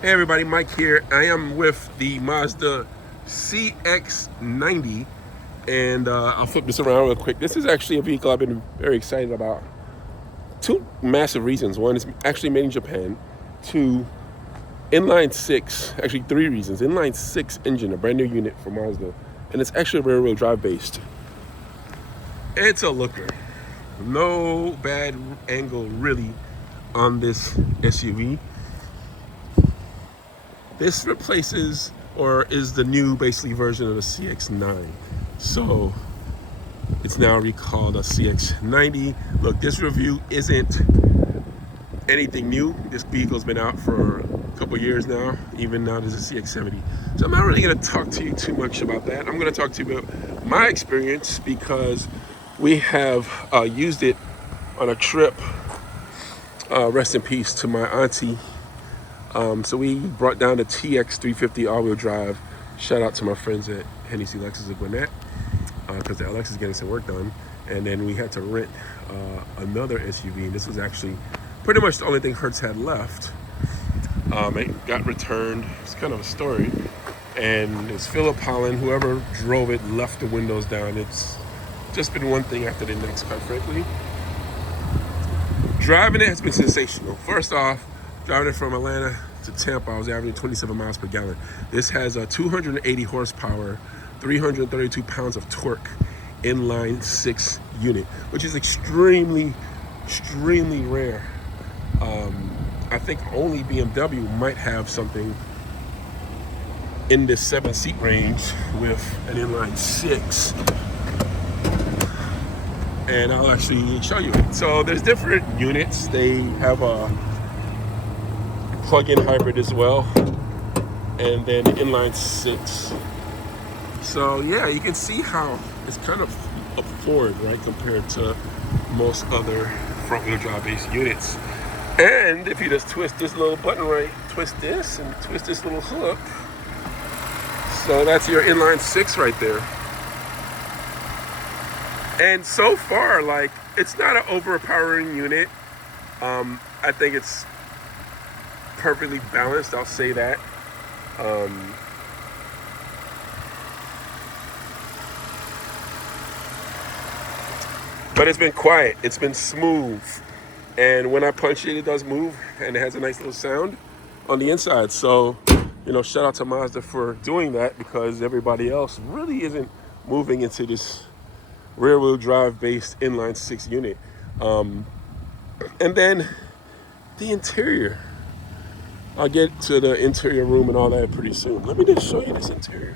Hey everybody, Mike here. I am with the Mazda CX-90 and I'll flip this around real quick. This is actually a vehicle I've been very excited about. Two massive reasons. One, it's actually made in Japan. Two, Inline-6, actually three reasons. Inline-6 engine, a brand new unit for Mazda, and it's actually rear-wheel drive based. It's a looker. No bad angle really on this SUV. This replaces or is the new basically version of the CX-9. So it's now recalled a CX-90. Look, this review isn't anything new. This vehicle's been out for a couple years now. Even now there's a CX-70. So I'm not really gonna talk to you too much about that. I'm gonna talk to you about my experience because we have used it on a trip. Rest in peace to my auntie. So we brought down the TX350 all-wheel drive. Shout out to my friends at Hennessy Lexus of Gwinnett, because the LX is getting some work done. And then we had to rent another SUV, and this was actually pretty much the only thing Hertz had left. It got returned. It's kind of a story. And it's Philip Holland, whoever drove it, left the windows down. It's just been one thing after the next, quite frankly. Driving it has been sensational. First off, driving it from Atlanta to Tampa, I was averaging 27 miles per gallon. This has a 280 horsepower, 332 pounds of torque, Inline-6 unit, which is extremely rare. I think only BMW might have something in this 7-seat range with an Inline-6. And I'll actually show you. So there's different units. They have a plug-in hybrid as well, and then Inline-6. So yeah, you can see how it's kind of up forward, right, compared to most other front-wheel drive based units. And if you just twist this little button right, twist this and twist this little hook, so that's your Inline-6 right there. And so far, like, it's not an overpowering unit. I think it's perfectly balanced, I'll say that. But it's been quiet, it's been smooth. And when I punch it, it does move, and it has a nice little sound on the inside. So, you know, shout out to Mazda for doing that, because everybody else really isn't moving into this rear-wheel drive based Inline-6 unit. And then the interior. I'll get to the interior room and all that pretty soon. Let me just show you this interior.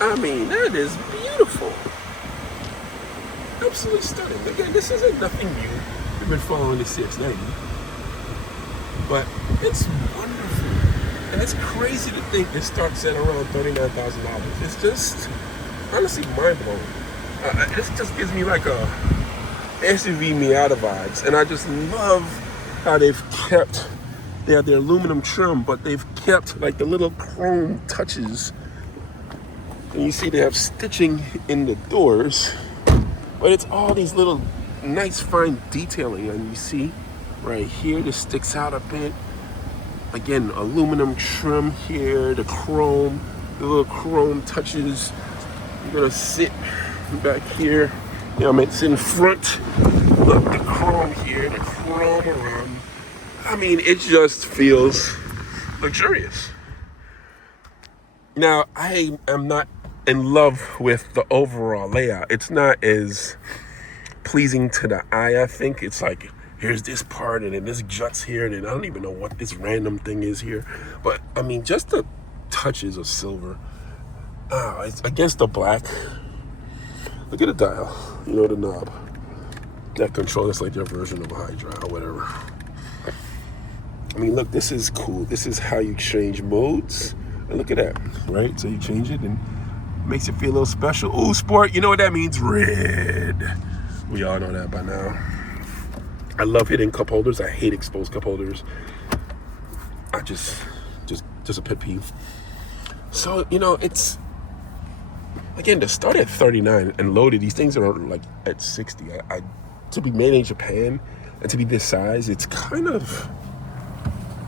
I mean, that is beautiful. Absolutely stunning. Again, this isn't nothing new. We've been following the CX-90, but it's wonderful. And it's crazy to think this starts at around $39,000. It's just honestly mind-blowing. This just gives me like a SUV Miata vibes, and I just love how they have the aluminum trim, but they've kept like the little chrome touches. And you see they have stitching in the doors, but it's all these little nice fine detailing, and you see right here, this sticks out a bit. Again, aluminum trim here, the chrome, the little chrome touches. You're gonna sit back here. You know, I mean, it's in front. Look, the chrome here, the chrome around. I mean, it just feels luxurious. Now, I am not in love with the overall layout. It's not as pleasing to the eye, I think. It's like, here's this part, and then this juts here, and then I don't even know what this random thing is here. But, I mean, just the touches of silver. It's against the black. Look at the dial, you know, the knob. That control is like their version of a Hydra or whatever. I mean, look, this is cool. This is how you change modes. And look at that, right? So you change it and it makes it feel a little special. Ooh, sport, you know what that means? Red. We all know that by now. I love hidden cup holders. I hate exposed cup holders. I just a pet peeve. So, you know, it's, again, to start at 39 and loaded, these things are like at 60. To be made in Japan And to be this size, it's kind of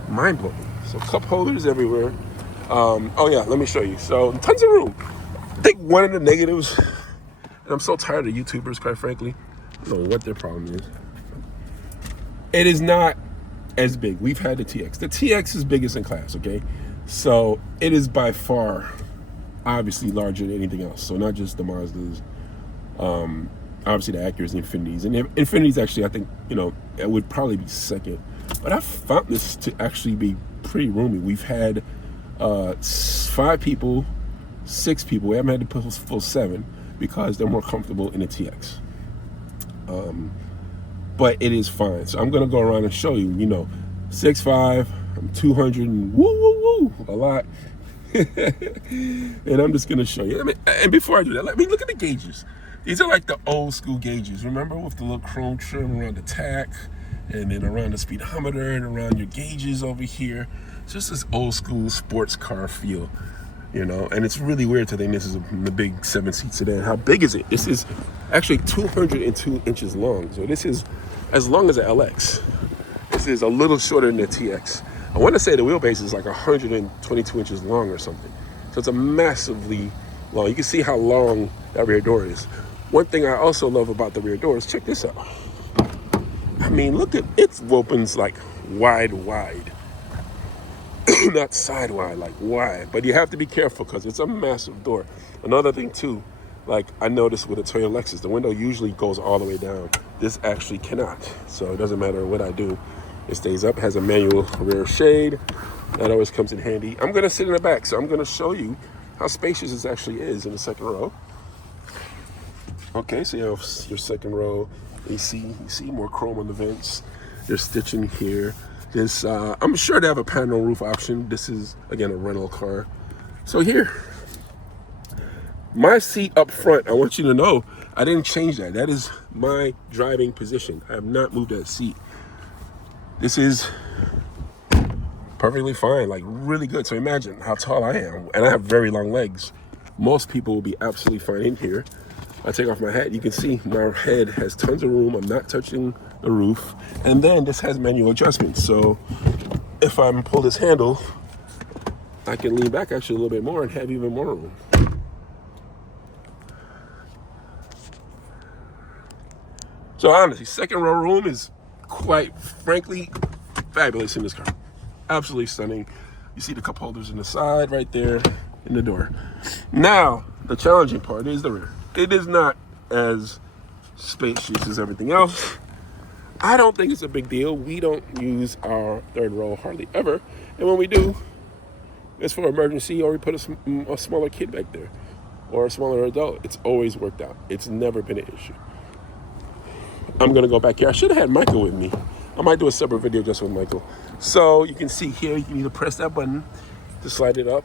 mind-blowing. So cup holders everywhere. Oh yeah, let me show you. So tons of room. I think one of the negatives, and I'm so tired of YouTubers, quite frankly. I don't know what their problem is. It is not as big. We've had the TX. The TX is biggest in class, okay? So it is by far, obviously, larger than anything else. So not just the Mazdas, obviously the Acuras and Infinities. And Infinities actually, I think, you know, it would probably be second. But I found this to actually be pretty roomy. We've had 5 people, 6 people. We haven't had to put full 7 because they're more comfortable in the TX. But it is fine. So I'm gonna go around and show you, you know, 6'5", I'm 200 and woo, a lot. And I'm just gonna show you. I mean, and before I do that, let me look at the gauges. These are like the old school gauges, remember, with the little chrome trim around the tack, and then around the speedometer, and around your gauges over here. It's just this old school sports car feel, you know. And it's really weird to think this is the big 7-seat sedan. How big is it? This is actually 202 inches long. So this is as long as the LX. This is a little shorter than the TX. I want to say the wheelbase is like 122 inches long or something. So it's a massively long. You can see how long that rear door is. One thing I also love about the rear door is, check this out. I mean, look at, it opens like wide. Not side wide, like wide. But you have to be careful because it's a massive door. Another thing too, like I noticed with a Toyota Lexus, the window usually goes all the way down. This actually cannot. So it doesn't matter what I do. It stays up, has a manual rear shade. That always comes in handy. I'm gonna sit in the back, so I'm gonna show you how spacious this actually is in the second row. Okay, so you have your second row AC. You see more chrome on the vents. There's stitching here. This, I'm sure they have a panel roof option. This is, again, a rental car. So here, my seat up front, I want you to know, I didn't change that. That is my driving position. I have not moved that seat. This is perfectly fine, like really good. So imagine how tall I am, and I have very long legs. Most people will be absolutely fine in here. I take off my hat, you can see my head has tons of room. I'm not touching the roof. And then this has manual adjustments. So if I pull this handle, I can lean back actually a little bit more and have even more room. So honestly, second row room is quite frankly fabulous in this car. Absolutely stunning. You see the cup holders in the side right there in the door. Now, the challenging part is the rear. It is not as spacious as everything else. I don't think it's a big deal. We don't use our third row hardly ever. And when we do, it's for emergency, or we put a smaller kid back there or a smaller adult. It's always worked out. It's never been an issue. I'm gonna go back here. I should have had Michael with me. I might do a separate video just with Michael. So you can see here, you can either press that button to slide it up.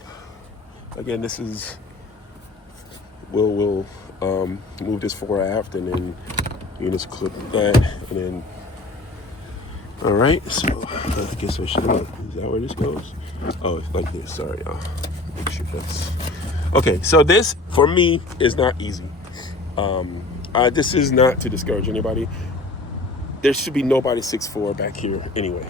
Again, this is, we'll move this forward aft, and then you just clip that, and then, all right, so I guess I should, is that where this goes? Oh, it's like this, sorry, y'all. Make sure that's, okay, so this, for me, is not easy. This is not to discourage anybody. There should be nobody 6'4" back here anyway.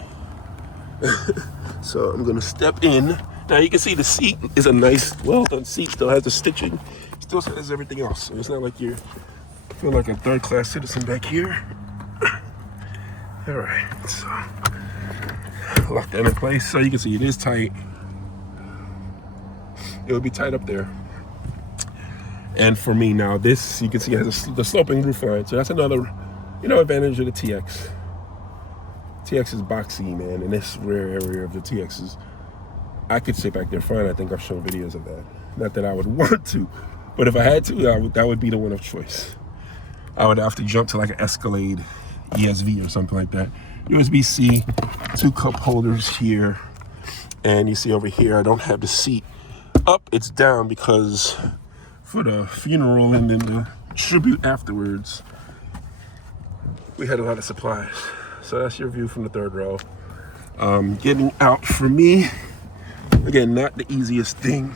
So I'm gonna step in. Now you can see the seat is a nice, well done seat. Still has the stitching. Still has everything else. So it's not like you feel like a third-class citizen back here. All right, so lock that in place. So you can see it is tight. It would be tight up there. And for me now, this, you can see it has the sloping roof line. So that's another, you know, advantage of the TX. TX is boxy, man, and this rear area of the TX is, I could sit back there fine. I think I've shown videos of that. Not that I would want to, but if I had to, that would be the one of choice. I would have to jump to like an Escalade ESV or something like that. USB-C, 2 cup holders here, and you see over here, I don't have the seat up, it's down because for the funeral and then the tribute afterwards, we had a lot of supplies. So that's your view from the third row. Getting out for me, again, not the easiest thing.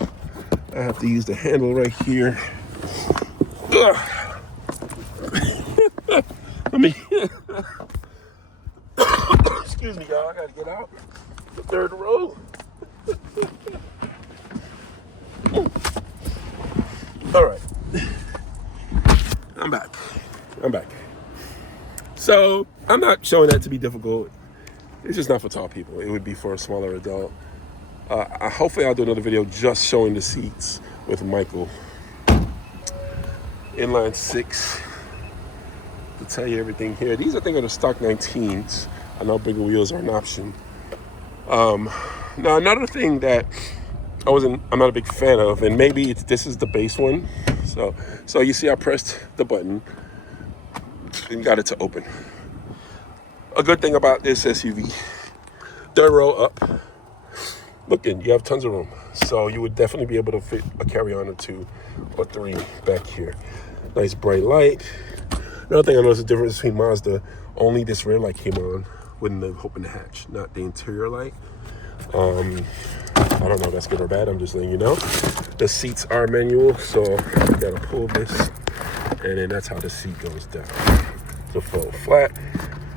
I have to use the handle right here. Let me Excuse me, y'all. I gotta get out the third row. All right. I'm back. So I'm not showing that to be difficult. It's just not for tall people. It would be for a smaller adult. Hopefully I'll do another video just showing the seats with Michael. Inline-6 to tell you everything here. These I think are the stock 19s. I know bigger wheels are an option. Now another thing that I'm not a big fan of, and maybe this is the base one. So you see I pressed the button and got it to open. A good thing about this SUV, third row up, looking, you have tons of room. So you would definitely be able to fit a carry-on or 2 or 3 back here. Nice bright light. Another thing I noticed the difference between Mazda, only this rear light came on when they opened the hatch, not the interior light. I don't know if that's good or bad, I'm just letting you know. The seats are manual, so you gotta pull this, and then that's how the seat goes down. To fold flat.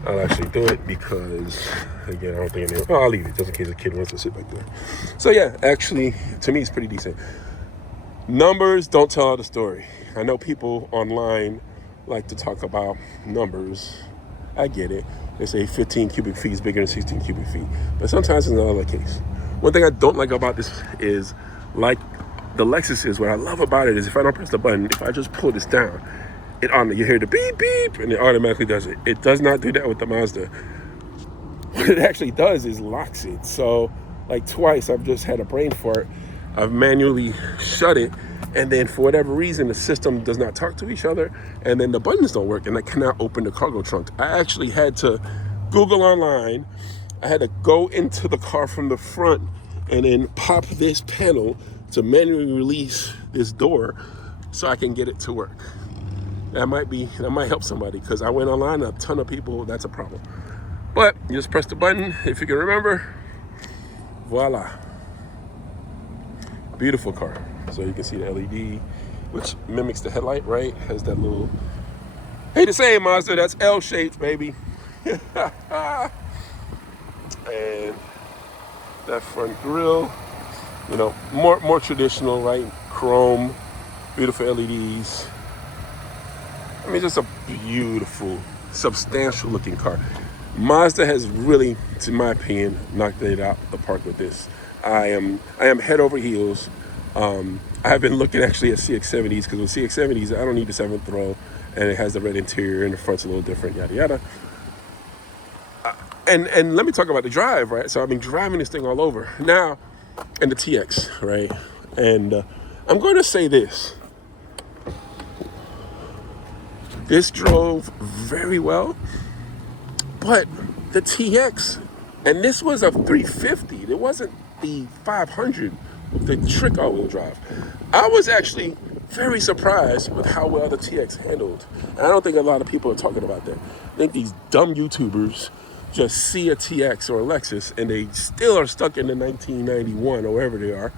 I'll actually do it because, again, I don't think I'll leave it just in case a kid wants to sit back there. So yeah, actually, to me, it's pretty decent. Numbers don't tell the story. I know people online like to talk about numbers. I get it. They say 15 cubic feet is bigger than 16 cubic feet. But sometimes it's not the case. One thing I don't like about this is, like the Lexus is, what I love about it is if I don't press the button, if I just pull this down, you hear the beep, beep, and it automatically does it. It does not do that with the Mazda. What it actually does is locks it. So, like twice, I've just had a brain fart. I've manually shut it, and then for whatever reason, the system does not talk to each other, and then the buttons don't work, and I cannot open the cargo trunk. I actually had to Google online. I had to go into the car from the front and then pop this panel to manually release this door so I can get it to work. That might help somebody, because I went online and a ton of people, that's a problem. But you just press the button, if you can remember, voila. Beautiful car. So you can see the LED, which mimics the headlight, right? Has that little, hate to say it, Mazda, that's L-shaped, baby. And that front grille, you know, more traditional, right? Chrome, beautiful LEDs. I mean, just a beautiful, substantial looking car. Mazda has really, in my opinion, knocked it out the park with this. I am head over heels. I have been looking actually at CX-90s, because with CX-90s, I don't need the 7th row, and it has the red interior, and the front's a little different, yada yada. And let me talk about the drive, right? So I've been driving this thing all over now, and the TX, right? And I'm going to say this. This drove very well, but the TX, and this was a 350, it wasn't the 500 with the trick all-wheel drive. I was actually very surprised with how well the TX handled. And I don't think a lot of people are talking about that. I think these dumb YouTubers just see a TX or a Lexus and they still are stuck in the 1991 or wherever they are.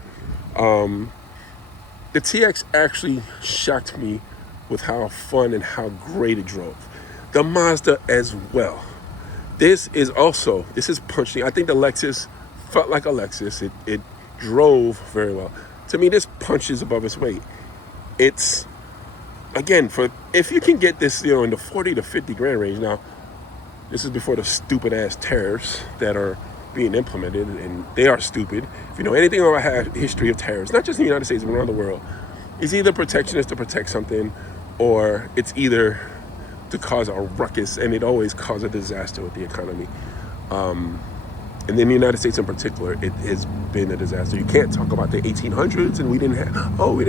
The TX actually shocked me with how fun and how great it drove. The Mazda as well. This is punching. I think the Lexus felt like a Lexus. It drove very well. To me, this punches above its weight. It's, again, if you can get this, in the 40 to 50 grand range. Now, this is before the stupid ass tariffs that are being implemented, and they are stupid. If you know anything about history of tariffs, not just in the United States, but around the world, it's either protectionist to protect something, or it's either to cause a ruckus, and it always causes a disaster with the economy. And in the United States in particular, it has been a disaster. You can't talk about the 1800s and we didn't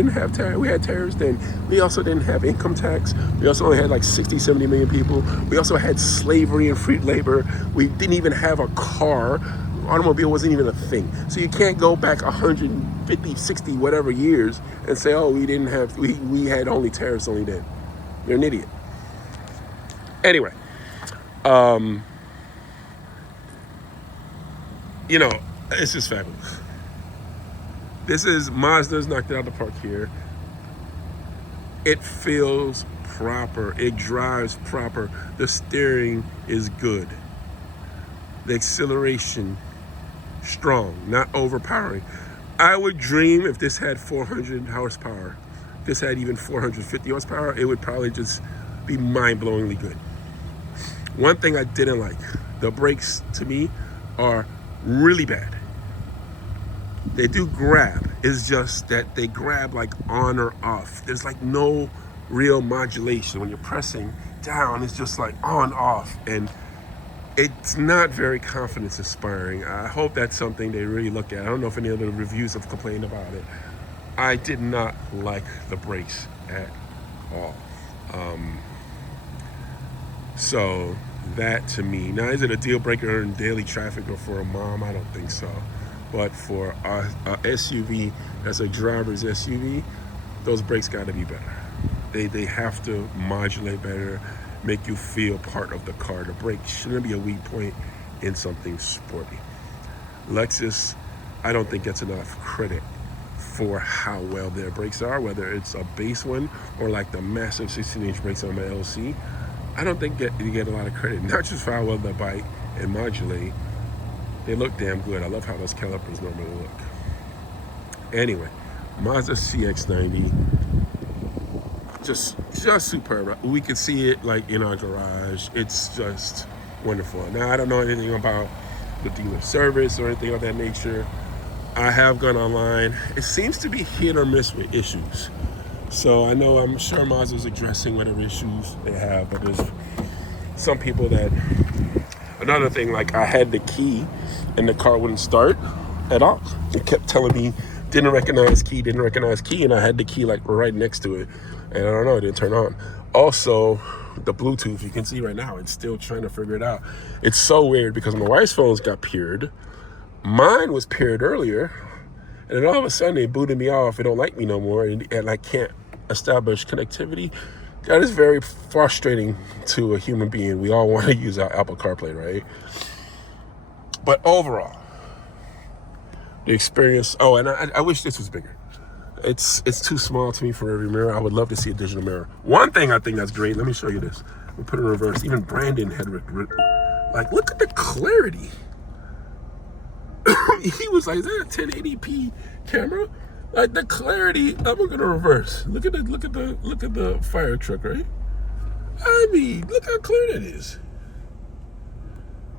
have tariffs. We had tariffs then. We also didn't have income tax. We also only had like 60, 70 million people. We also had slavery and free labor. We didn't even have a car. Automobile wasn't even a thing. So you can't go back 150, 60, whatever years and say, oh, we had only tariffs only then. You're an idiot. Anyway, it's just fabulous. This is Mazda's knocked it out of the park here. It feels proper. It drives proper. The steering is good. The acceleration, strong, not overpowering. I would dream if this had 400 horsepower, if this had even 450 horsepower, it would probably just be mind-blowingly good. One thing I didn't like, the brakes to me are really bad. They do grab, it's just that they grab like on or off. There's like no real modulation. When you're pressing down, it's just like on, off, and it's not very confidence inspiring. I hope that's something they really look at. I don't know if any other reviews have complained about it. I did not like the brakes at all. So that to me, now is it a deal breaker in daily traffic or for a mom? I don't think so. But for a SUV, as a driver's SUV, those brakes got to be better. They have to modulate better, make you feel part of the car. The brake shouldn't be a weak point in something sporty. Lexus, I don't think gets enough credit for how well their brakes are, whether it's a base one or like the massive 16-inch brakes on the LC. I don't think you get a lot of credit, not just for how well they bite and modulate. They look damn good. I love how those calipers normally look. Anyway, Mazda CX-90, just superb. We can see it like in our garage. It's just wonderful. Now, I don't know anything about the dealer service or anything of that nature. I have gone online. It seems to be hit or miss with issues. So I'm sure Mazda's addressing whatever issues they have, but there's some people that, another thing, like I had the key and the car wouldn't start at all. It kept telling me, didn't recognize key, and I had the key like right next to it. And I don't know, it didn't turn on. Also, the Bluetooth, you can see right now, it's still trying to figure it out. It's so weird because my wife's phones got peered. Mine was paired earlier, and then all of a sudden they booted me off. It don't like me no more, and I can't establish connectivity. That is very frustrating to a human being. We all want to use our Apple CarPlay, right? But overall, the experience. Oh, and I wish this was bigger. It's too small to me for every mirror. I would love to see a digital mirror. One thing I think that's great. Let me show you this. We'll put it in reverse. Even Brandon had like, look at the clarity. He was like, is that a 1080p camera? Like the clarity, I'm gonna reverse. Look at the fire truck, right? I mean, look how clear that is.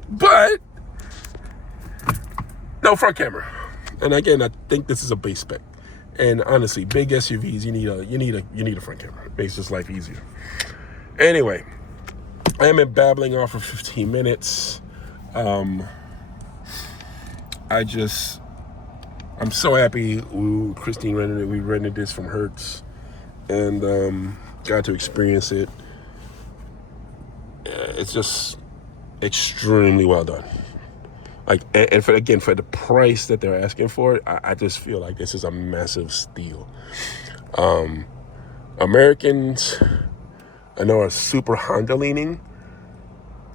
But no front camera. And again, I think this is a base spec. And honestly, big SUVs, you need a front camera. It makes just life easier. Anyway, I am babbling off for 15 minutes. I'm so happy Christine rented it. We rented this from Hertz and got to experience it. It's just extremely well done. Like, and for the price that they're asking for it, I just feel like this is a massive steal. Americans, I know, are super Honda leaning.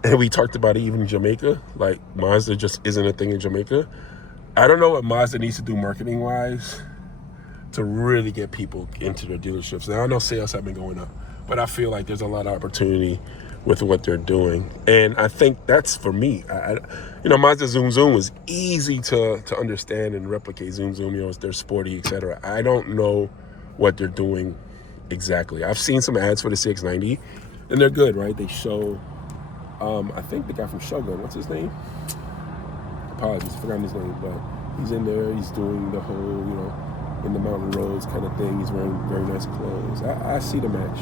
And we talked about it even in Jamaica. Like, Mazda just isn't a thing in Jamaica. I don't know what Mazda needs to do marketing-wise to really get people into their dealerships. Now, I know sales have been going up, but I feel like there's a lot of opportunity with what they're doing. And I think that's for me. Mazda Zoom Zoom was easy to understand and replicate. Zoom Zoom, they're sporty, etc. I don't know what they're doing exactly. I've seen some ads for the CX-90, and they're good, right? They show, I think the guy from Shogun, what's his name? Apologies, I forgot his name, but he's in there. He's doing the whole, in the mountain roads kind of thing. He's wearing very nice clothes. I see the match.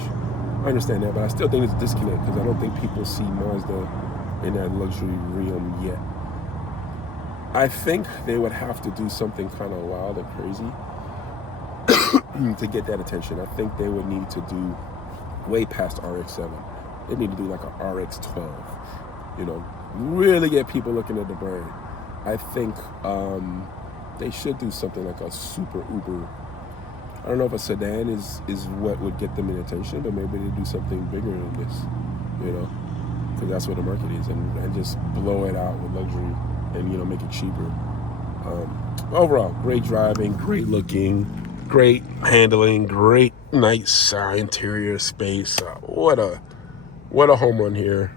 I understand that, but I still think it's a disconnect because I don't think people see Mazda in that luxury realm yet. I think they would have to do something kind of wild or crazy to get that attention. I think they would need to do way past RX-7. They need to do like a RX-12, really get people looking at the brand. I think they should do something like a super uber. I don't know if a sedan is what would get them in attention, but maybe they do something bigger than this, because that's what the market is, and just blow it out with luxury and make it cheaper. Overall, great driving, great looking, great handling, great nice interior space. What a home run here.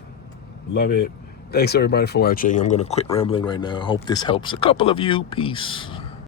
Love it. Thanks everybody for watching. I'm going to quit rambling right now. I hope this helps a couple of you. Peace.